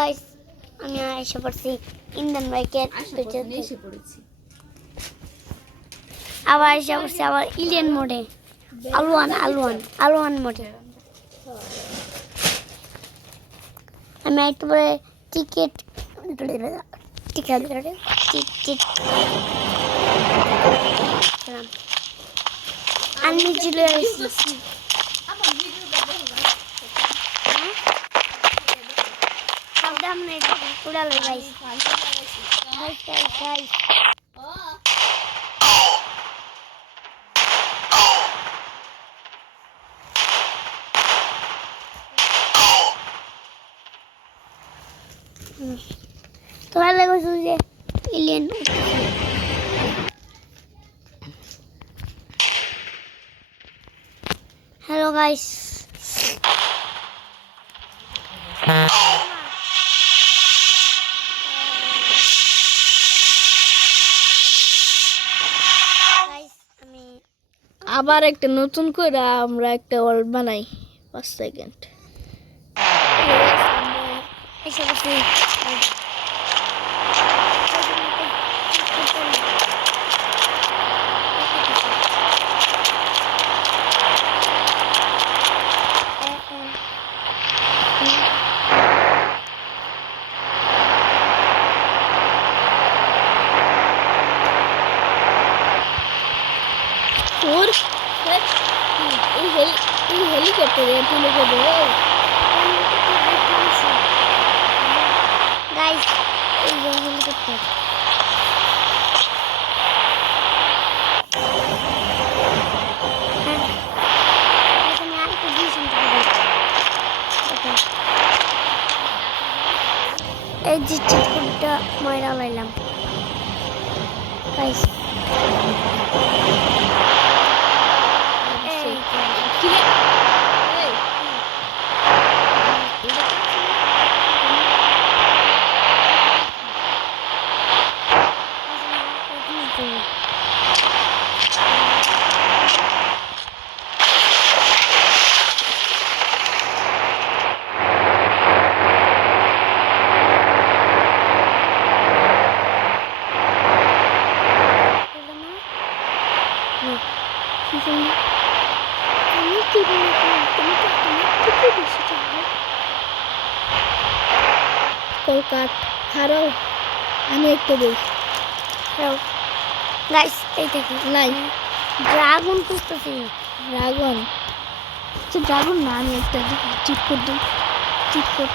Guys, আমি এসে পড়ছি ইন্ডিয়ান বাইকের এসে পড়েছি আবার এসে পড়ছি আবার ইলিয়ান মোডে আলওয়ান মোডে। আমি একটু পরে টিকিট আমি চলে আসছি। সাবধানে উড়ালে গাইস। তোমার লাগছে যে এলিয়েন হ্যালো গাইস, আবার একটা নতুন করে আমরা একটা ওয়ার্ল্ড বানাই 5 সেকেন্ড। এসে পড়ছি। और এই হেলিকপ্টারে তুলে দেবো গাইস, এই যে হেলিকপ্টার এই যে চিটকুটটা ময়রা লাইলাম গাইস। কলকাতা খারাও আমি একটা দিই গাইস। এই দেখি নাই ড্রাগন খুঁজতেছি। ড্রাগন, ড্রাগন না, আমি একটা চিটকোট দিই, চিটকোট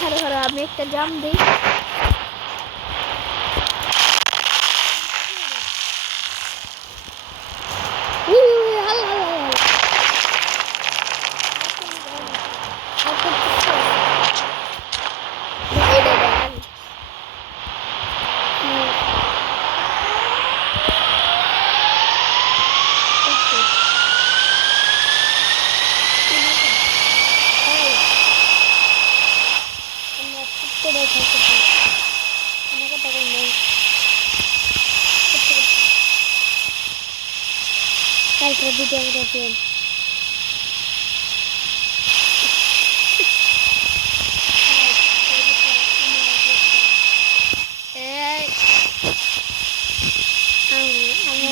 খারাপ আমি একটা জাম দিই।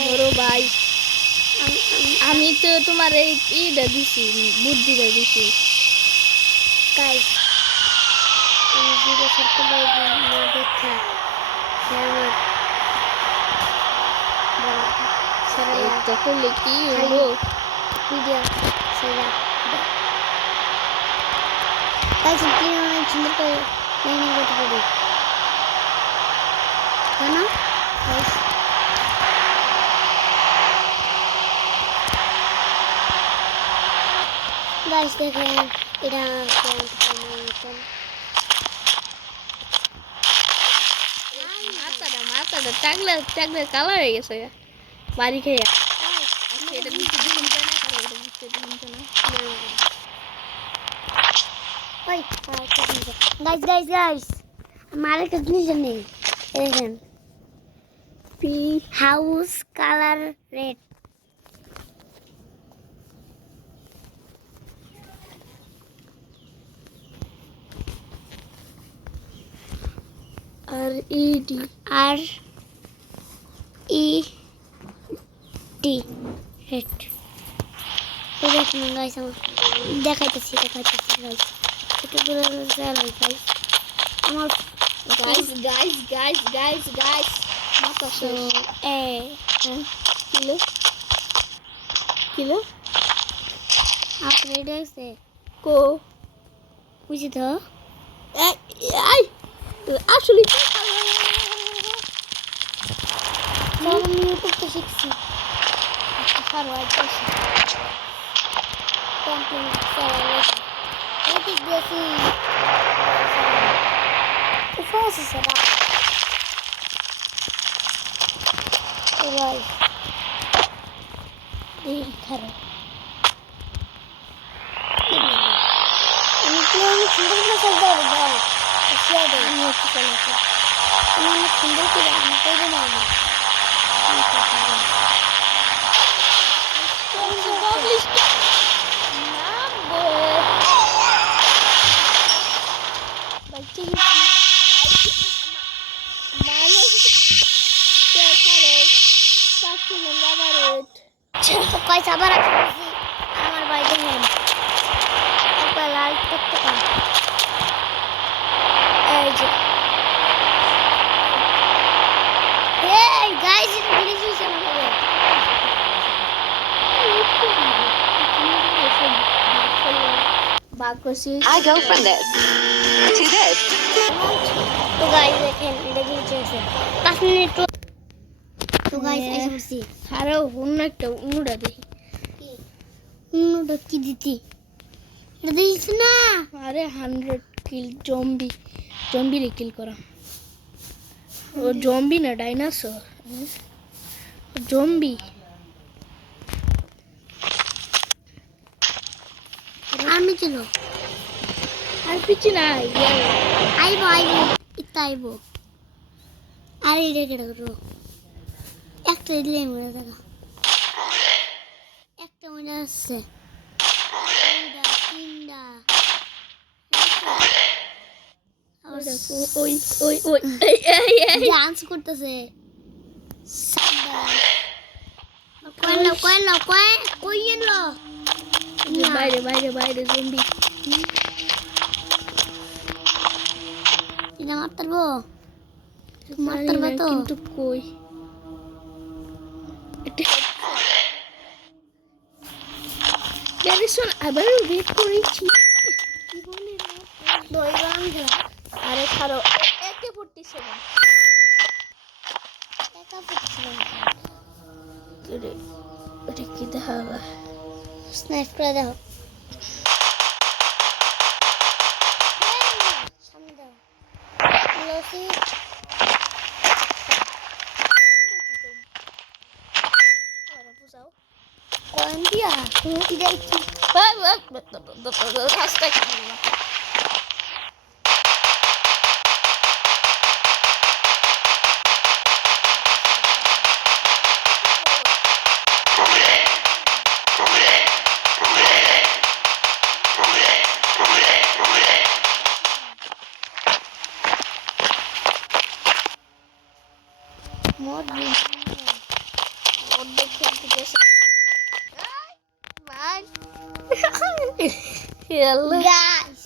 ভিডিও ভাই আমি তো তোমার এই ইটা দিছি, বুদ্ধিটা দিছি। গাইস, আমি ভিডিও করতে পারবো না দেখা আমার করলে কি হলো ভিডিও সেরা গাইস। কি অনেক সুন্দর করে লাইনিং করতে পারি কেন গাইস? গাইস দেখেন এটা টাকলা টাকলা কালার হয়ে গেছে বাড়ি খেয়ে আচ্ছা এটা দিতে দিন যায় না কারো এটা দিতে দিন যায় না ওই গাইস গাইস আমার একটা জিনিস নেই দেখেন P house colour red R E D আর ই ডি রেড দেখুন গাইস আমার দেখাইতেছি গাইস একটু দূরে যাই গাইস আমার গাইস মাথা তো এ কিলো কিলো আপনি দেখছে কো বুঝি তো আই আসলে আমি ইউটিউব তো শিখছি ফরওয়ার্ড করছি কমপ্লিট ফরওয়ার্ড এটি দেখি উফাস সেটা ওরাই এই খারাপ আমি কি আমি সুন্দর করে চলতে হবে দাও শিয়া দাও আমি একটু চলাতে আমি অনেক সুন্দর করে আমি করবো না তো কয় সাবার আসছি আমার বাইরে নেন একবার লাল করতে পার এই যে এই গাইস এটা ডিলিট হইছে আমাদের I go from this to this. তো গাইস দেখেন এটা ডিলিট হইছে 5 মিনিট তো গাইস আইসা বসি আরে অন্য একটা অন্যটা দেখি নুডো কি দিতি এটা দিছ না আরে 100 কিল জম্বি রে কিল করা ও জম্বি না ডাইনোসর জম্বি আমি ছিল আর পিছি না আইবো ইতা আইবো আরে এটা কেডা করো একটা দিলে মরে দেখা একটা মনে আসছে দুইটা তিনটা ওই ওই ওই এই ডান্স করতেছে কয় এলো বাইরে জম্বি এটা মারতারবো তো কিন্তু কই শোন আবার ওয়েট করেছি কি বলে দই গরম খেলা আরে খারো একে 47 একা পড়ছিল রে ওটা কি দেখা স্নাইপ করে দাও সামনে দাও লসি আরে বুঝাও কোন দিয়া ইদাই কি হাসটা কি মোর দেখে গেছে গাইস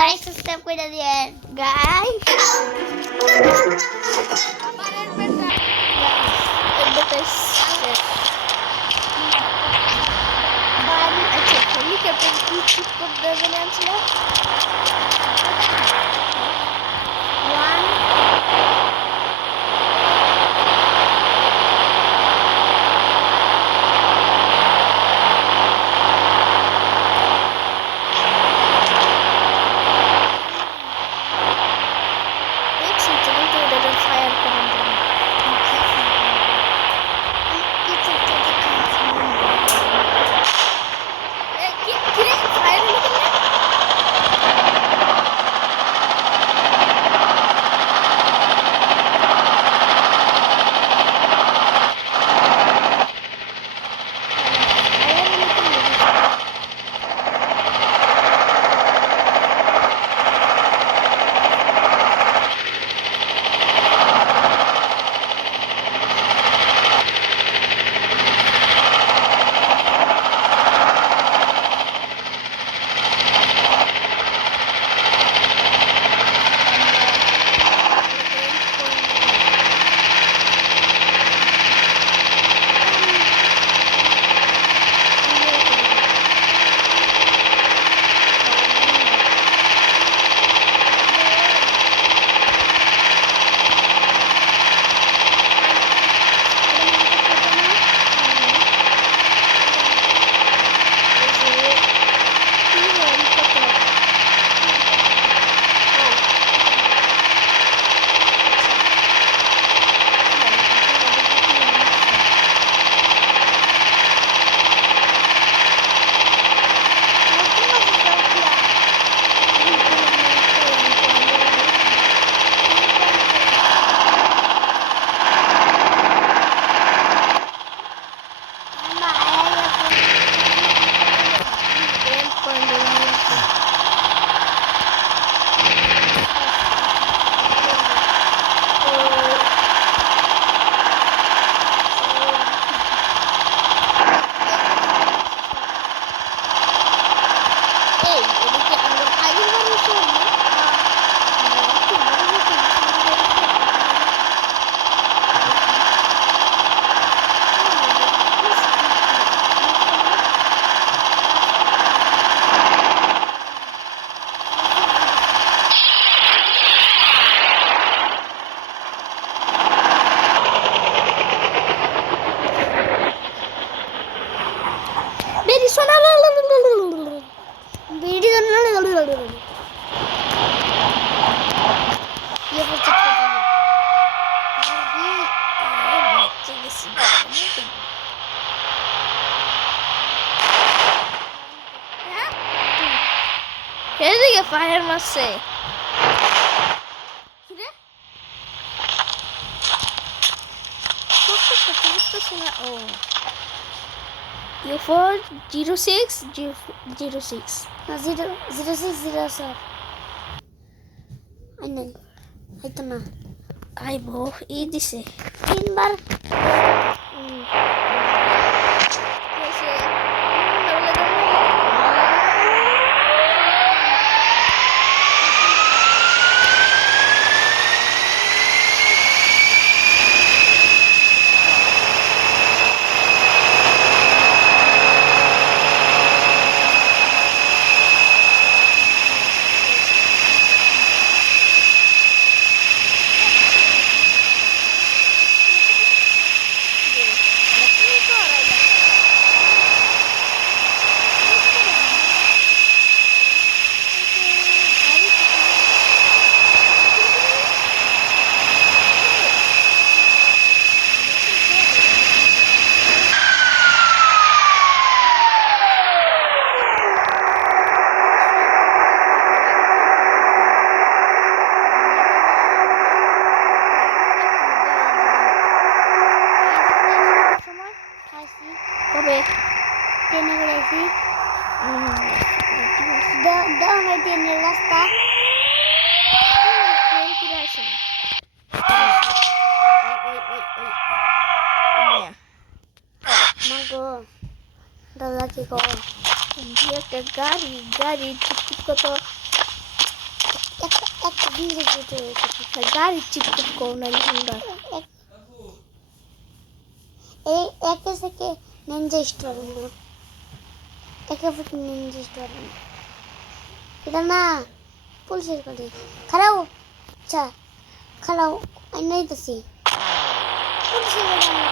লাইক সাবস্ক্রাইব করে দিয়েন গাইস আচ্ছা হেলিকপ্টার কি ঠিক করতে বলে আনছিল ফায়ার করে ফায়ার মারছে কি রে বুঝতেছি না ও U4 06 না 0 0 6 0 7 আই নাই হয়তো না আইবো ই দিছে 3 বার কবে ট্রেনে গেছি দাও না ট্রেনের রাস্তা ট্রেন ফিরে আসে না মাগো দাদা কি গো একটা গাড়ি চিকচিক কত একটা দিন যেতে গাড়ি চিকচিক করো না সুন্দর এই একে থেকে নিনজা স্টোর একে থেকে নিনজা স্টোর এটা না পুলিশের গাড়ি খারাপ আচ্ছা খারাপ আমি নাই দিছি পুলিশের গাড়ি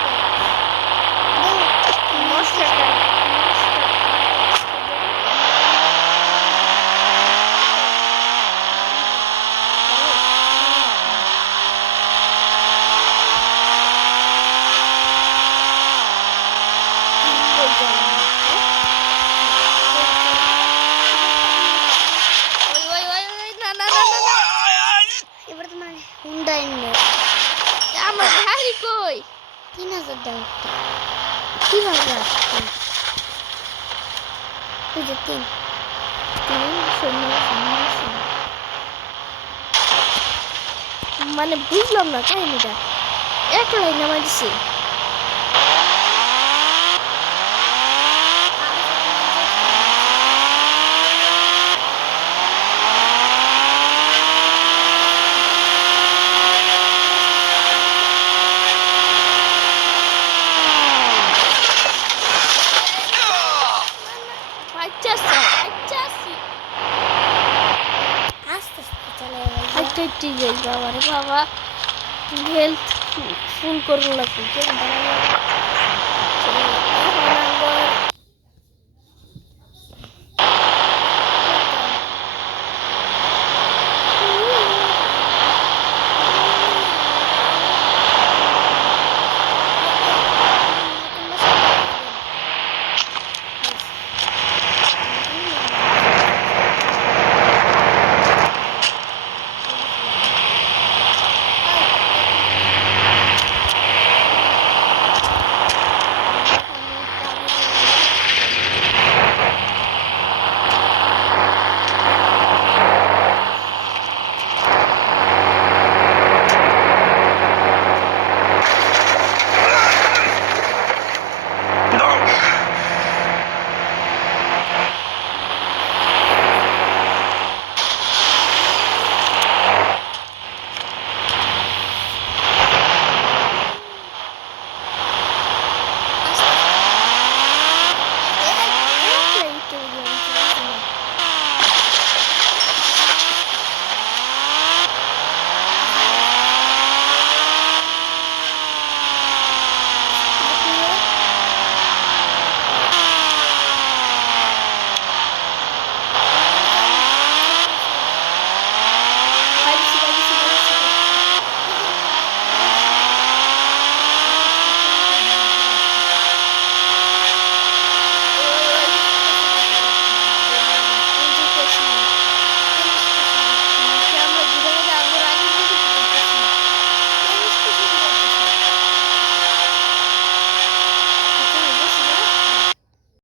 এবার তোমার হুন্ডা এনে আমার গাড়ি কই 3000 দাও কি ভাবে এই যে 3 মানে বুঝলাম না কাহিনীটা এক লাইন নামাই দিছি আচ্ছা আস্তে আস্তে চলে আচ্ছা ঠিক আছে বাবা রে বাবা হেলথ ফুল করবো লাগবে